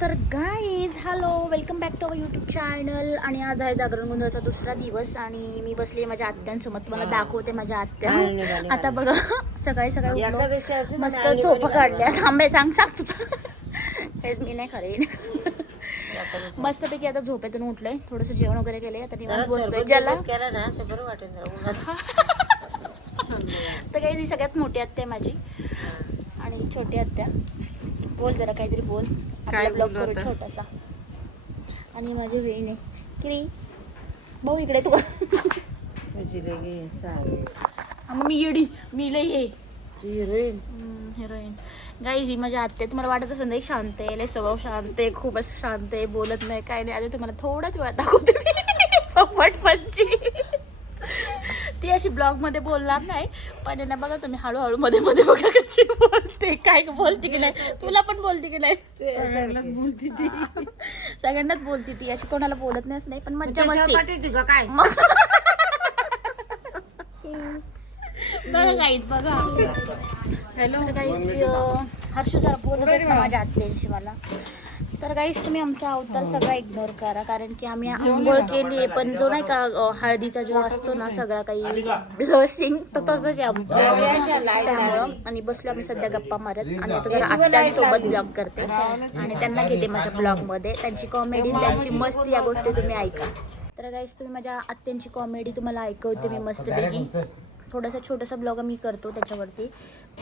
तर guys hello, welcome back to our YouTube channel. आणि आज आहे जागरण गोंधळाचा दुसरा दिवस आणि मी बसली माझ्या आत्यांसोबत. तुम्हाला दाखवते माझ्या आत्या. आता बघा, सकाळी सकाळी उठलो, मस्त झोपा काढल्या. थांबे सांग तुझं मी नाही करेन. मस्तपैकी आता झोपेतून उठलंय, थोडंसं जेवण वगैरे केलंय, आता निवांत बसलोय. ज्याला तर काही सगळ्यात मोठी आत्या माझी आणि छोटी आत्या. बोल जरा काहीतरी बोल. काय ब्लॉग करू छोटासा. आणि माझी बहीण आहे किरी भाऊ इकडे तू. मग मी येडी मी लई आहे हिरोईन. गाईज ही माझी आत्या. तुम्हाला वाटत असेल नाही शांत आहे, लय स्वभाव शांत आहे, खूपच शांत आहे, बोलत नाही काय नाही. आता तुम्हाला थोडाच वेळा दाखवते मी. ती अशी ब्लॉग मध्ये बोलणार नाही, पण ना बघा तुम्ही हळूहळू मध्ये मध्ये बघा कशी बोलते, काय बोलते की नाही. तुला पण बोलते की नाही? सगळ्यांनाच बोलती ती, अशी कोणाला बोलत नाही, पण मज्जा मस्ती काय बघा गाईज बघा. हॅलो गाईज, हर्षू जरा बोलत आहेत ना माझ्या आत्यांशी मला. तर गाईज तुम्ही आमचा अवतार सगळा इग्नोर करा, कारण की आम्ही आंघोळ केली आहे, पण जो नाही का हळदीचा जो असतो ना सगळा काही ब्लशिंग, तर तसंच आहे आमचं. आणि बसलो आम्ही सध्या गप्पा मारत. आणि आता जरा आत्यांसोबत ब्लॉग करते आणि त्यांना घेते माझ्या ब्लॉगमध्ये. त्यांची कॉमेडी, त्यांची मस्ती या गोष्टी तुम्ही ऐका. तर गाईज तुम्ही माझ्या आत्यांची कॉमेडी तुम्हाला ऐकवते मी मस्तपैकी. थोडासा छोटासा ब्लॉग मी करतो त्याच्यावरती,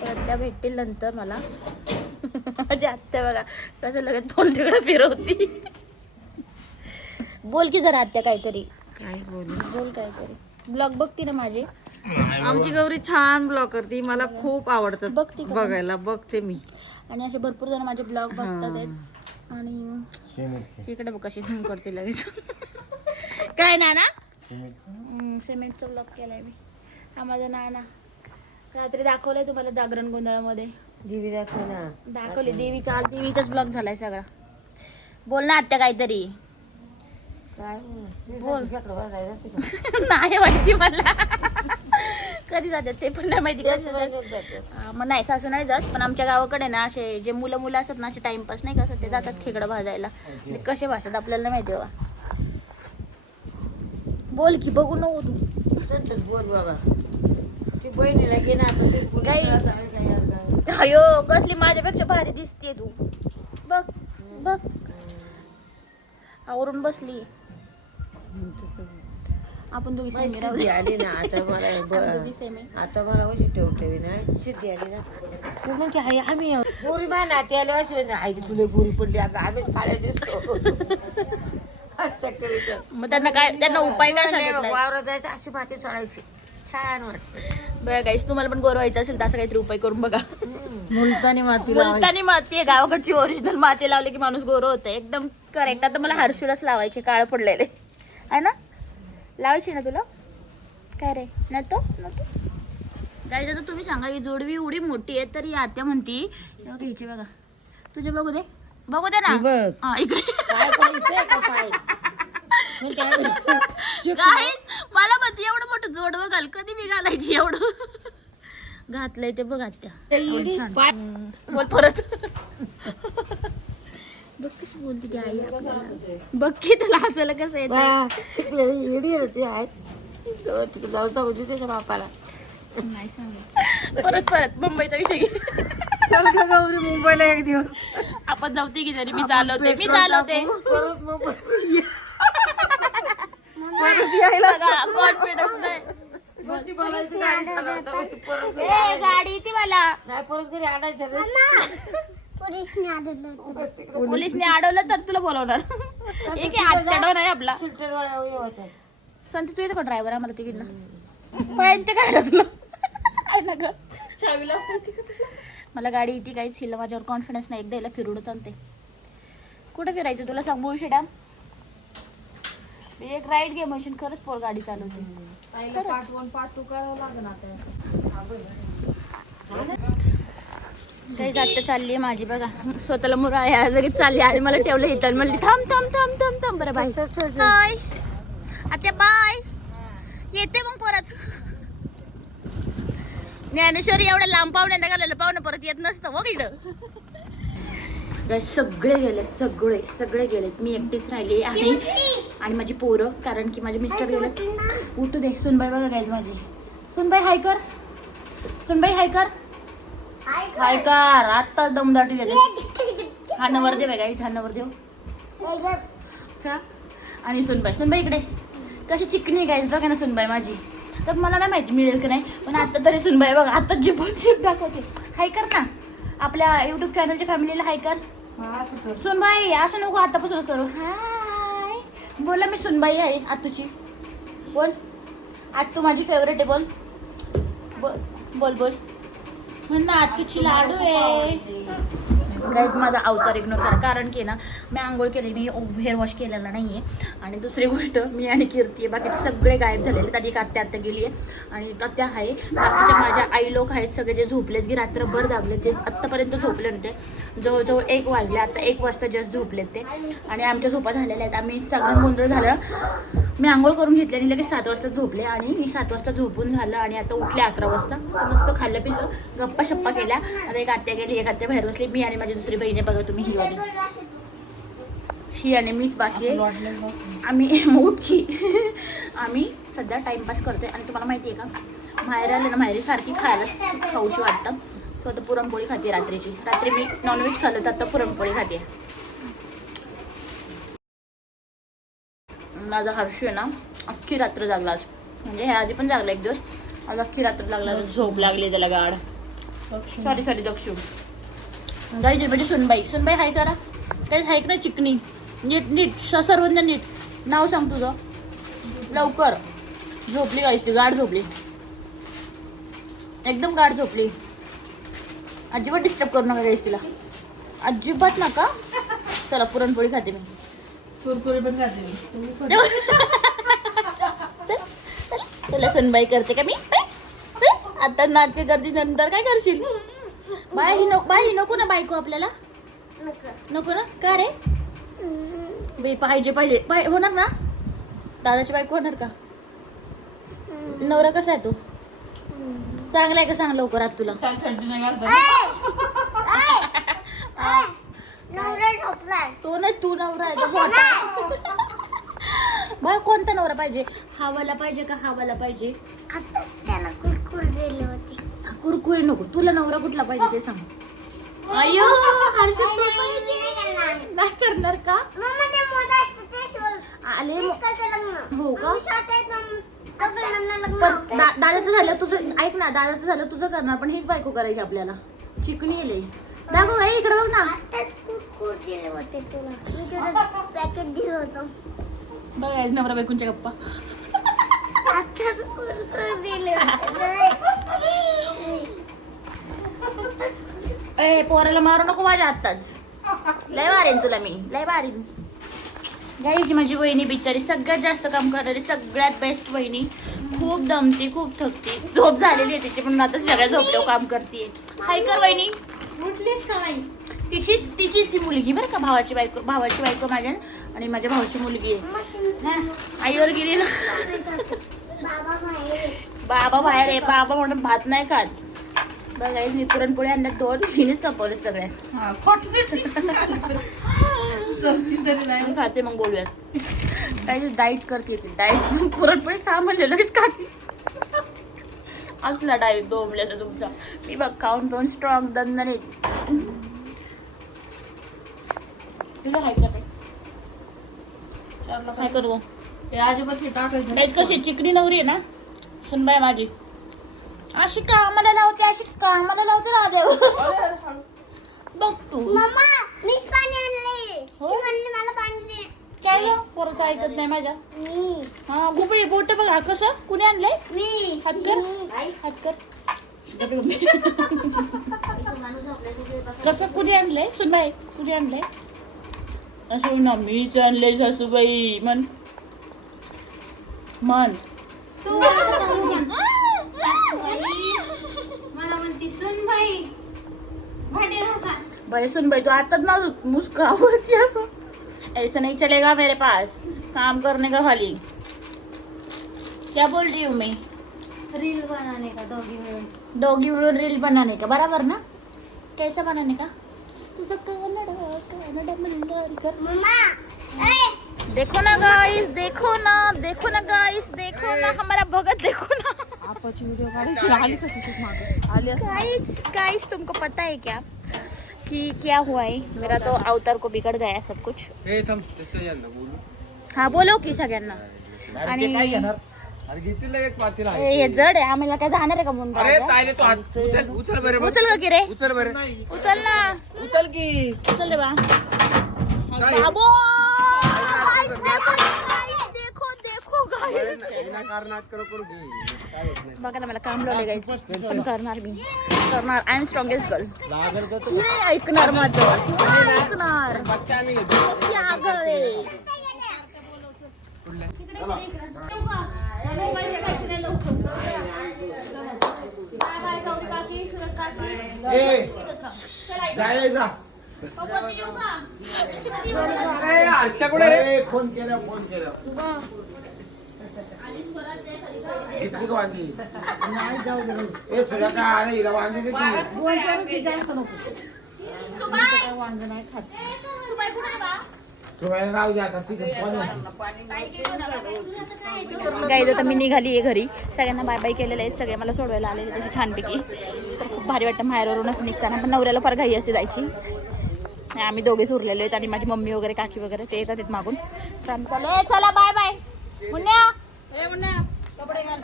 तर त्या भेटतील नंतर मला. माझी आत्या बघा कसं लगेच तोंड तिकडे फिरवती. बोल की जरा आत्या काहीतरी. काय बोलू? बोल काहीतरी. ब्लॉग बघती ना माझे? आमची गौरी छान ब्लॉग करते, मला खूप आवडतात बघती का? बघायला. बघते मी. आणि असे भरपूर जण माझे ब्लॉग बघतात आहेत. आणि इकडे बघ कशी करते लगेच. काय नाना? सिमेंटचा ब्लॉग केलाय मी. हा माझा नाना. रात्री दाखवलंय तुम्हाला जागरण गोंधळामध्ये. देवी दाखव ना. दाखवली देवी. काल देवीचाच ब्लॉग झालाय सगळा. बोल ना आत्या काहीतरी. काय बोल. नाही माहिती मला. कधी जातात ते पण नाही माहिती. मग नाही सासू नाही जात, पण आमच्या गावाकडे ना असे जे मुलं असतात ना, असे टाइमपास नाही कसं ते जातात खेकडं भाजायला. कसे भाजतात आपल्याला नाही माहिती बा. बोल की बघू नको तू. बोल बाबा. ती बहिणीला घे ना. अयो कसली माझ्यापेक्षा भारी दिसते तू. बघ बघ आवरून बसली. आपण दोघी सेमी राहू. आली ना आता मला. आता मला अशी ठेवठेवी नाही सिद्धी आली ना. तू म्हणते हाय आम्ही गोरी माना ते आलो अशी आई तुला गोरी पडली. अगं आम्हीच काळ्या दिसतो. मग त्यांना उपाय काय सांगितलाय? वावरात जायचं, अशी माती चढायची, छान वाटतं. बघा गाईस, तुम्हाला पण गोर व्हायचं असेल तर असं काहीतरी उपाय करून बघा. मुलतानी माती. मुलतानी माती आहे गावाकडची ओरिजिनल माती. लावली की माणूस गोर होतं एकदम करेक्ट. आता मला हर्षूलाच लावायचे, काळ पडलेले आहे ना. लावायची ना तुला? काय रे नको नको. गाईस आता तुम्ही सांगा, ही जोडवी एवढी मोठी आहे तरी आत्या म्हणती घ्यायची. बघा तुझे बघू दे, बघू दे ना. हा इकडे मला म्हणते एवढं मोठं जोडवं घाल. कधी मी घालायची एवढं? घातलंय ते बघ आत्या. बोल परत. बघ कशी बोलते ती आई आपल्याला. बघ की त्याला हसायला कसं येत. शिकलेली आहेत तिकडे जाऊ सांगू त्याच्या बापाला. नाही सांगत. परत मुंबईचा विषय घे. चल का गौरी मुंबईला एक दिवस आपण जाऊते की तरी. मी चालवते परत मुंबई कॉन्फिडन्स नाही. गाडी ती मला नाही परत घरी आणायचं. पोलिसने अडवलं तर तुला बोलवणार. एक हात नाही आपला. संत तू येतो का ड्रायव्हर आम्हाला तिकडनं? पण ते काय तुला मला गाडी येते काहीच हिला. माझ्यावर कॉन्फिडन्स नाही. एकदा हिला फिरूनच आणते. कुठं फिरायचं तुला सांग? मुळशी डॅम. एक राईड घे म्हणशील खरंच पोर गाडी चालवते. काही जात चालली आहे माझी. बघा स्वतःला मुरा या जरी चालली आणि मला ठेवलं इथं. म्हणली थांब थांब थांब थांब थांब. बरं बाय बाय आता बाय. येते मग परत. ज्ञानेश्वरी एवढ्या लांब पाहुण्यांना घालायला पाहुणं परत येत नसतं. बघ इकडं गाईस सगळे गेलेत, सगळे गेलेत. मी एकटीच राहिली आहे आणि माझी पोरं, कारण की माझे मिस्टर गेलेत. उठू दे. सुनबाई बघा गाईस माझी. सुनबाई हाय कर. सुनबाई हाय कर. हाय कर. आत्ता दमदाटी देते. हा नवरदेव आहे गाईस, हा नवरदेव का. आणि सुनबाई इकडे कशी चिकनी आहे गाईस बघा ना सुनबाई माझी. तर मला नाही माहिती मिळेल की नाही, पण आता तरी सुनबाई बघा आता जीप दाखवते. हाय कर ना आपल्या युट्यूब चॅनलच्या फॅमिलीला. हाय कर सुनबाई. असं नको आतापासून करू. हाय बोला. मी सुनबाई आहे आतूची. बोल आतू माझी फेवरेट आहे. बोल बोल बोल म्हण ना आतूची लाडू आहे. गाईज माझा अवतार इग्नोर करा, कारण की ना मी आंघोळ केली, मी हेअर वॉश केलेला नाही आहे. आणि दुसरी गोष्ट मी आणि कीर्ती आहे, बाकीचे सगळे गायब झालेले. त्यात एक आत्या गेली आहे आणि आत्या आहे. बाकीच्या माझ्या आई लोक आहेत सगळे जे झोपलेत की रात्रभर जागले, ते आत्तापर्यंत झोपले नव्हते. जवळजवळ 1 वाजले, आता 1 वाजता जस्ट झोपलेत ते. आणि आमच्या झोपा झालेल्या आहेत. आम्ही सगळं गोंधळ झालं. मी आंघोळ करून घेतली आणि लगेच 7 वाजता झोपले. आणि मी 7 वाजता झोपून झालं आणि आता उठले 11 वाजता. मस्त खाल्लं पिल्लं, गप्पा शप्पा केल्या. आता एक आत्या गेली, एक आत्या बाहेर बसली. मी आणि माझी दुसरी बहिणी बघा तुम्ही, ही आणि मीच बाकी आहे. आम्ही मोठी आम्ही सध्या टाइमपास करतोय. आणि तुम्हाला माहिती आहे का, माहेर आले ना, माहेरी सारखी खाऊशी वाटतं. सो आता पुरणपोळी खाते रात्रीची. रात्री मी नॉनव्हेज खाल्लं तर आता पुरणपोळी खाते. माझा हर्षू आहे ना अख्खी रात्र जागला आज, म्हणजे ह्या आधी पण जागला 1 दिवस. आज अख्खी रात्र लागला, झोप लागली त्याला गाड. सॉरी दक्षू. गाईज म्हणजे सुनबाई हाय करा. काही हाय ना चिकनी. नीट सर्वज्ञ नीट. नाव सांग तुझं लवकर. झोपली गाईज ती, गाड झोपली, एकदम गाड झोपली. अजिबात डिस्टर्ब करू नका गाईज तिला, अजिबात नका. चला पुरणपोळी खाते मी. कुरकुरे पण खाते मी. तुला सुनबाई करते का मी. आता नाटके करते, नंतर काय करशील. बाई नको ना बायको आपल्याला. नको ना. का रे बाई पाहिजे होणार ना. दादाची बायको होणार का. नवरा कसा आहे तो, चांगला आहे का सांग लवकर. आज तुला तो नाही, तू नवरा आहे तो मोठा. बाय कोणता नवरा पाहिजे. हावाला पाहिजे का हवाला पाहिजे. आता त्याला कुरकुर दिले होते. कुरकुरे नको. तुला नवरा कुठला पाहिजे ते सांग. अय्यो हर्षद नाही करणार का. आले हो का. दादाचं झालं तुझं, ऐक ना, दादाचं झालं तुझं करणार, पण हीच बायको करायची आपल्याला. चिकनी येले दाखव. इकडे बघ ना. कुरकुर दिले होते तुला. मी तुला पॅकेट दिलं होतं. बघा नवरा बायकोंच्या गप्पा. आताच कुरकुर दिले होते. ए पोराला मारू नको माझ्या आत्ताच. लय मारेन तुला मी, लय मारेन. गाईज माझी वहिनी बिचारी सगळ्यात जास्त काम करणारी, सगळ्यात बेस्ट वहिनी. खूप दमती, खूप थकती. झोप झालेली आहे तिची, पण आता सगळ्या झोपल्यावर काम करते. हाय कर वहिनी. उठलीच का नाही. तिचीच ही मुलगी बरं का, भावाची बायको माझ्या. आणि माझ्या भावाची मुलगी आहे. आईवर गेली ना. बाबा बाहेर आहे. बाबा म्हणून भात नाही खात. बघा मी पुरणपोळी आणल्या 2 तिनेच चपवले सगळ्या. खाते मग बोलूयात. काही डाईट करते ती. डाईट पुरणपोळी खा म्हणले लगेच खाते. असला डाईट डोंबल्याचा तुमचा. मी बघ खाऊन स्ट्रॉंग दणदणीत. तुला हाय का काय करू. कशी चिकनी नवरी आहे ना सुनबाई माझी. अशी कामाला लावते राहदेव. बघ तू. मम्मा मीच पाणी आणले. हो? ती म्हणली मला पाणी दे. काय ग पोराचं ऐकत नाही माझ्या. मी हा गुबई बोट बघा कसं कुणी आणलंय. मी हात कर. कसं कुणी आणलंय सुनबाई, कुणी आणलंय. असं ना मीच आणलंय सासूबाई. मन मला म्हणती सुनबाई भांडे घासा. भाई सुनबाई तू आता ना मुस्कुरावती असं. ऐसा नहीं चलेगा मेरे पास. काम करने का खाली. क्या बोल रही हूँ मैं. रील बनाने का दोघी मिळून रील बनाने का. बराबर ना. कैसा बनाने का. तुझं कन्नड मंदारी कर. देखो ना गाइस, देखो ना गाइस, देखो ना हमारा भगत, देखो ना. आपाची व्हिडिओ काढायची आली का तिच्यात मागे आली असं गाइस तुमको पता है क्या कि क्या हुआ है. मेरा तो अवतार को बिगड़ गया सब कुछ. हा बोलो की सगळ्यांना. आणि हे जड आहे आम्हाला काय जाणार आहे का म्हणून. उचल का की रे, उचल ना, उचल रे बा. बाबो देखो देखो गाइस, बघा ना मला काम लावले गाइस. पण करणार मी, करणार. I am strongest girl. ऐकणार माझं, ऐकणार. क्या गं फोन केला किती वांगी नाही जाऊ दे ए सगळं काय अरे हिला वांगी दे की जास्त नको सुबाई वांग नाही खात. सुबाई कुठे आहे बा. तुम्हाला राहू द्या आता तिथे गाईज आता मी निघाली आहे घरी. सगळ्यांना बाय बाय केलेलं आहे. सगळे मला सोडवायला आलेले तसे छानपैकी. तर खूप भारी वाटतं माहेरवरूनच निघताना. पण नवऱ्याला फार घाई असते जायची. आम्ही दोघेच उरलेलो आहेत आणि माझी मम्मी वगैरे काकी वगैरे ते येतात तिथे मागून. तर आम्ही चालू चला बाय बाय. मुन्या कपडे घाल.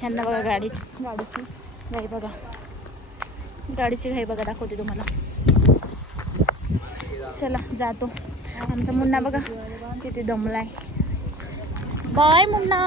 ह्यांना बघा गाडीची घाई बघा. गाडीची घाई बघा, दाखवते तुम्हाला. चला जातो. आमचा मुन्ना बघा किती दमलाय. बाय मुन्ना.